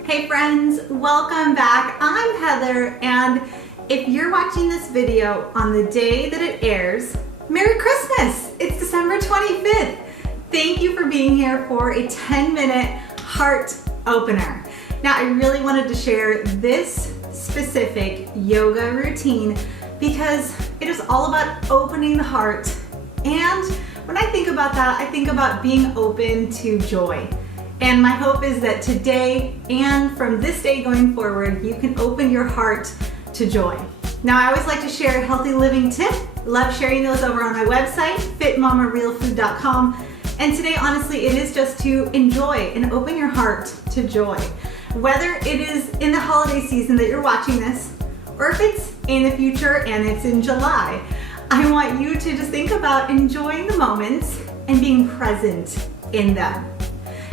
Hey friends, welcome back. I'm Heather, and if you're watching this video on the day that it airs, Merry Christmas! It's December 25th. Thank you for being here for a 10-minute heart opener. Now, I really wanted to share this specific yoga routine because it is all about opening the heart. And when I think about that, I think about being open to joy. And my hope is that today and from this day going forward, you can open your heart to joy. Now, I always like to share a healthy living tip. Love sharing those over on my website, fitmamarealfood.com. And today, honestly, it is just to enjoy and open your heart to joy. Whether it is in the holiday season that you're watching this, or if it's in the future and it's in July, I want you to just think about enjoying the moments and being present in them.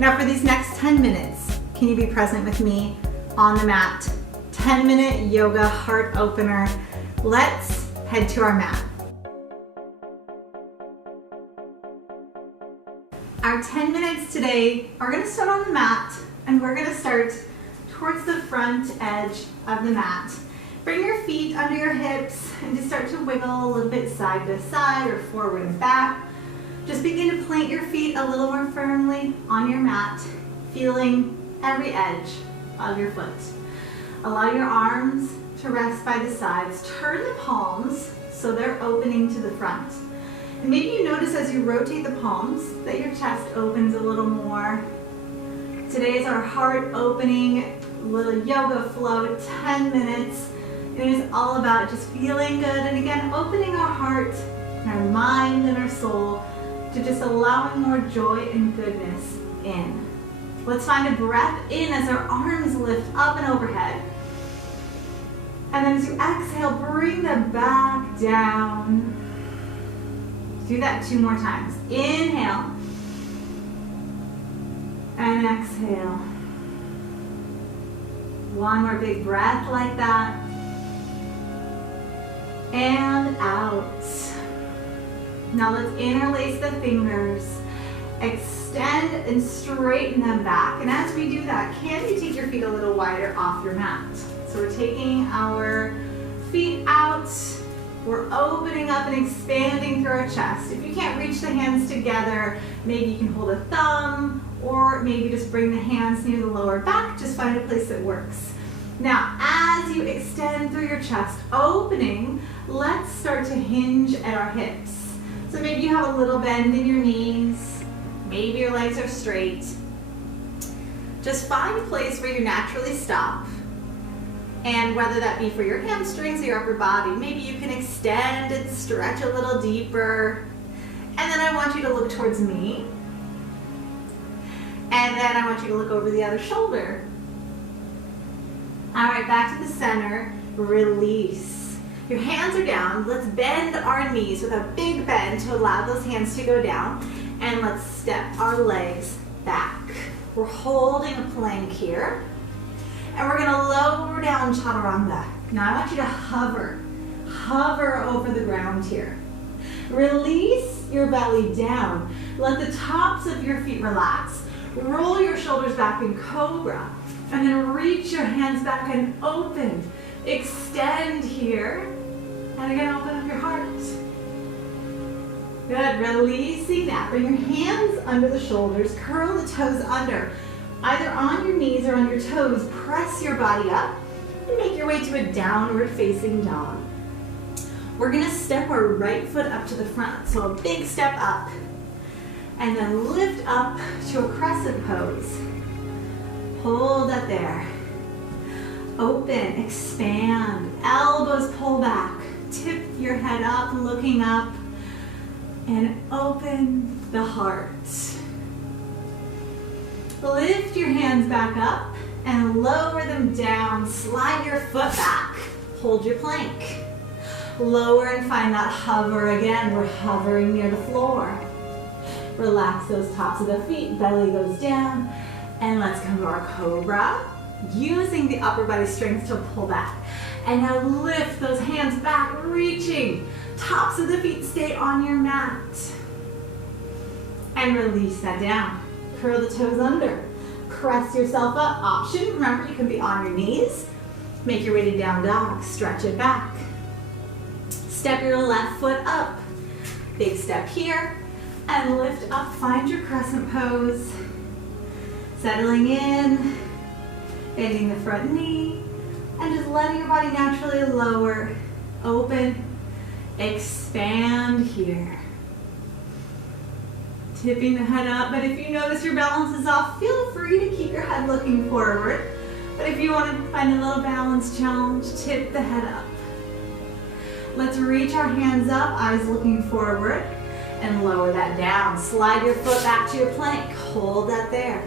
Now for these next 10 minutes, can you be present with me on the mat? 10-minute yoga heart opener. Let's head to our mat. Our 10 minutes today are going to start on the mat, and we're going to start towards the front edge of the mat. Bring your feet under your hips and just start to wiggle a little bit side to side or forward and back. Just begin to plant your feet a little more firmly on your mat, feeling every edge of your foot. Allow your arms to rest by the sides. Turn the palms so they're opening to the front. And maybe you notice as you rotate the palms that your chest opens a little more. Today is our heart opening little yoga flow, 10 minutes. It is all about just feeling good and again, opening our heart, our mind and our soul to just allowing more joy and goodness in. Let's find a breath in as our arms lift up and overhead. And then as you exhale, bring them back down. Do that 2 more times. Inhale. And exhale. One more big breath like that. And out. Now let's interlace the fingers, extend and straighten them back. And as we do that, can you take your feet a little wider off your mat? So we're taking our feet out, we're opening up and expanding through our chest. If you can't reach the hands together, maybe you can hold a thumb, or maybe just bring the hands near the lower back, just find a place that works. Now, as you extend through your chest, opening, let's start to hinge at our hips. So maybe you have a little bend in your knees, maybe your legs are straight. Just find a place where you naturally stop. And whether that be for your hamstrings or your upper body, maybe you can extend and stretch a little deeper. And then I want you to look towards me. And then I want you to look over the other shoulder. All right, back to the center, release. Your hands are down. Let's bend our knees with a big bend to allow those hands to go down. And let's step our legs back. We're holding a plank here. And we're gonna lower down chaturanga. Now I want you to hover over the ground here. Release your belly down. Let the tops of your feet relax. Roll your shoulders back in cobra. And then reach your hands back and open. Extend here. And again, open up your heart. Good, releasing that. Bring your hands under the shoulders, curl the toes under. Either on your knees or on your toes, press your body up and make your way to a downward facing dog. We're gonna step our right foot up to the front, so a big step up. And then lift up to a crescent pose. Hold that there. Open, expand, elbows pull back. Tip your head up, looking up, and open the heart. Lift your hands back up and lower them down. Slide your foot back. Hold your plank. Lower and find that hover again. We're hovering near the floor. Relax those tops of the feet, belly goes down, and let's come to our cobra. Using the upper body strength to pull back. And now lift those hands back, reaching. Tops of the feet stay on your mat. And release that down. Curl the toes under. press yourself up. Option, remember, you can be on your knees. Make your way to down dog, stretch it back. Step your left foot up. Big step here, and lift up, find your crescent pose. Settling in, bending the front knee, and just letting your body naturally lower, open, expand here. Tipping the head up, but if you notice your balance is off, feel free to keep your head looking forward. But if you want to find a little balance challenge, tip the head up. Let's reach our hands up, eyes looking forward, and lower that down. Slide your foot back to your plank, hold that there.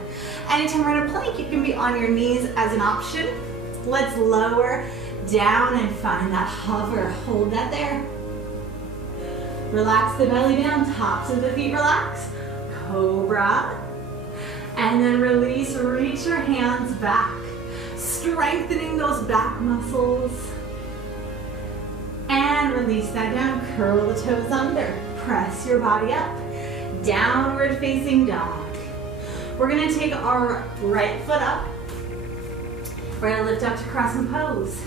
Anytime we're in a plank, you can be on your knees as an option. Let's lower down and find that hover, hold that there. Relax the belly down, tops of the feet relax. Cobra, and then release, reach your hands back, strengthening those back muscles, and release that down, curl the toes under, press your body up, downward facing dog. We're gonna take our right foot up, we're gonna lift up to crescent pose.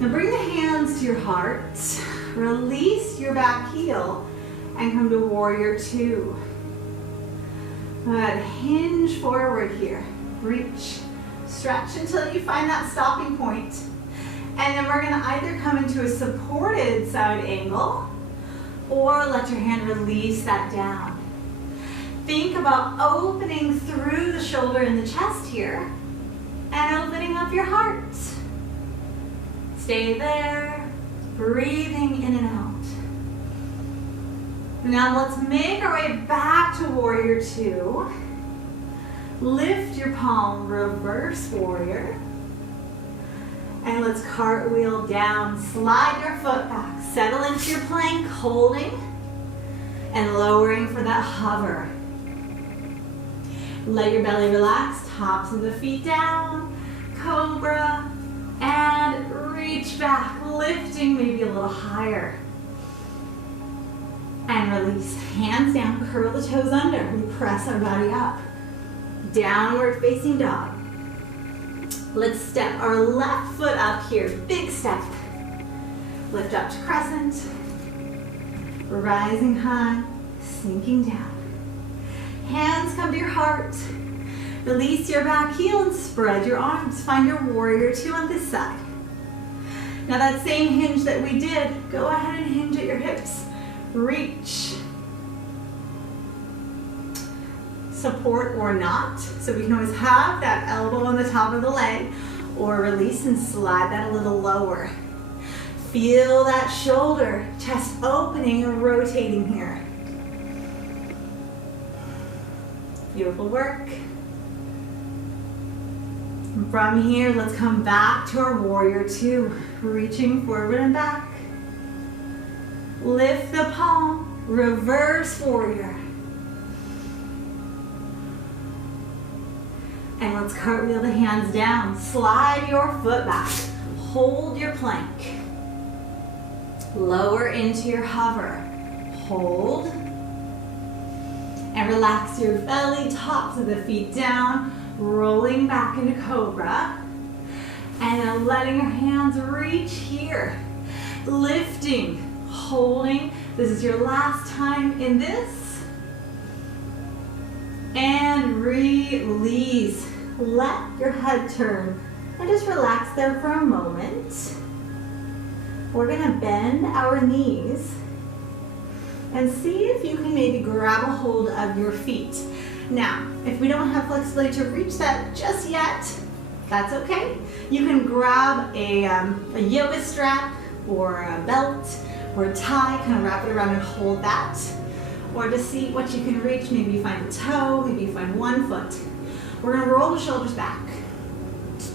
Now bring the hands to your heart, release your back heel, and come to warrior two. Good, hinge forward here. Reach, stretch until you find that stopping point. And then we're gonna either come into a supported side angle or let your hand release that down. Think about opening through the shoulder and the chest here and opening up your heart. Stay there, breathing in and out. Now let's make our way back to warrior two. Lift your palm, reverse warrior. And let's cartwheel down, slide your foot back, settle into your plank, holding and lowering for that hover. Let your belly relax, tops of the feet down, cobra, and reach back, lifting maybe a little higher. And release, hands down, curl the toes under. We press our body up. Downward facing dog. Let's step our left foot up here, big step. Lift up to crescent. Rising high, sinking down. Hands come to your heart. Release your back heel and spread your arms. Find your warrior two on this side. Now that same hinge that we did, go ahead and hinge at your hips. Reach, support or not, so we can always have that elbow on the top of the leg, or release and slide that a little lower. Feel that shoulder, chest opening and rotating here. Beautiful work. From here, let's come back to our warrior two, reaching forward and back. Lift the palm, reverse warrior. And let's cartwheel the hands down. Slide your foot back. Hold your plank. Lower into your hover. Hold. And relax your belly, tops of the feet down, rolling back into cobra. And then letting your hands reach here. Lifting. Holding. This is your last time in this. And release. Let your head turn and just relax there for a moment. We're gonna bend our knees and see if you can maybe grab a hold of your feet. Now, if we don't have flexibility to reach that just yet, that's okay. You can grab a yoga strap or a belt or a tie, kind of wrap it around and hold that. Or to see what you can reach, maybe you find a toe, maybe you find one foot. We're gonna roll the shoulders back.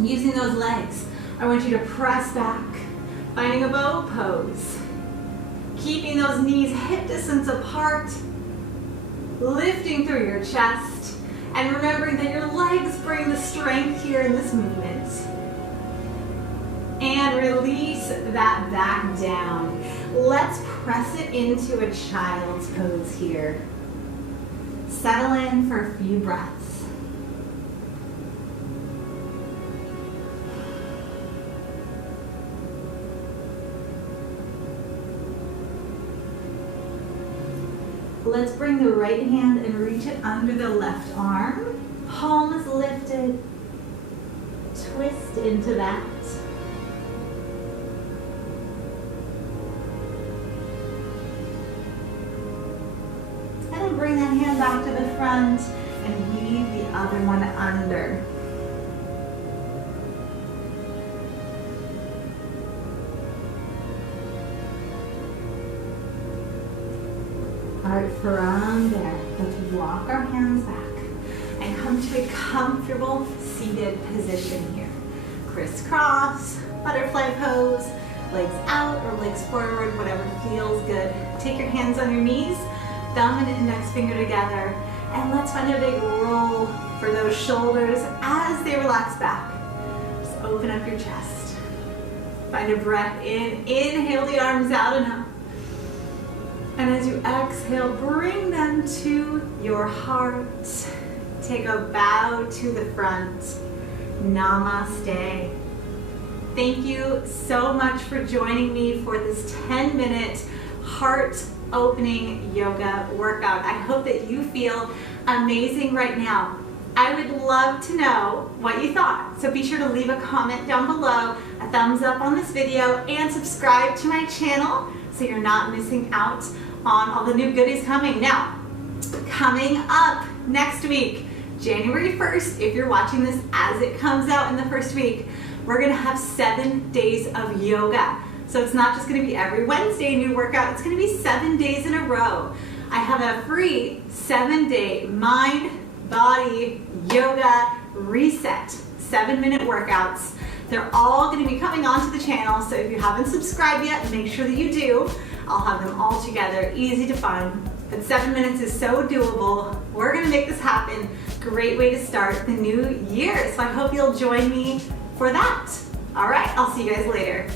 Using those legs, I want you to press back, finding a bow pose. Keeping those knees hip distance apart, lifting through your chest, and remembering that your legs bring the strength here in this movement. And release that back down. Let's press it into a child's pose here. Settle in for a few breaths. Let's bring the right hand and reach it under the left arm. Palm is lifted. Twist into that. And then bring that hand back to the front and weave the other one under. All right, from there, let's walk our hands back and come to a comfortable seated position here. Crisscross, butterfly pose, legs out or legs forward, whatever feels good. Take your hands on your knees, thumb and index finger together, and let's find a big roll for those shoulders as they relax back. Just open up your chest. Find a breath in, inhale the arms out and up. And as you exhale, bring them to your heart. Take a bow to the front. Namaste. Thank you so much for joining me for this 10-minute heart-opening yoga workout. I hope that you feel amazing right now. I would love to know what you thought. So be sure to leave a comment down below, a thumbs up on this video, and subscribe to my channel so you're not missing out on all the new goodies coming. Now, coming up next week, January 1st, if you're watching this as it comes out in the first week, we're gonna have 7 days of yoga. So it's not just gonna be every Wednesday a new workout, it's gonna be 7 days in a row. I have a free 7-day mind, body, yoga reset, 7-minute workouts. They're all gonna be coming onto the channel, so if you haven't subscribed yet, make sure that you do. I'll have them all together, easy to find. But 7 minutes is so doable. We're gonna make this happen. Great way to start the new year. So I hope you'll join me for that. All right, I'll see you guys later.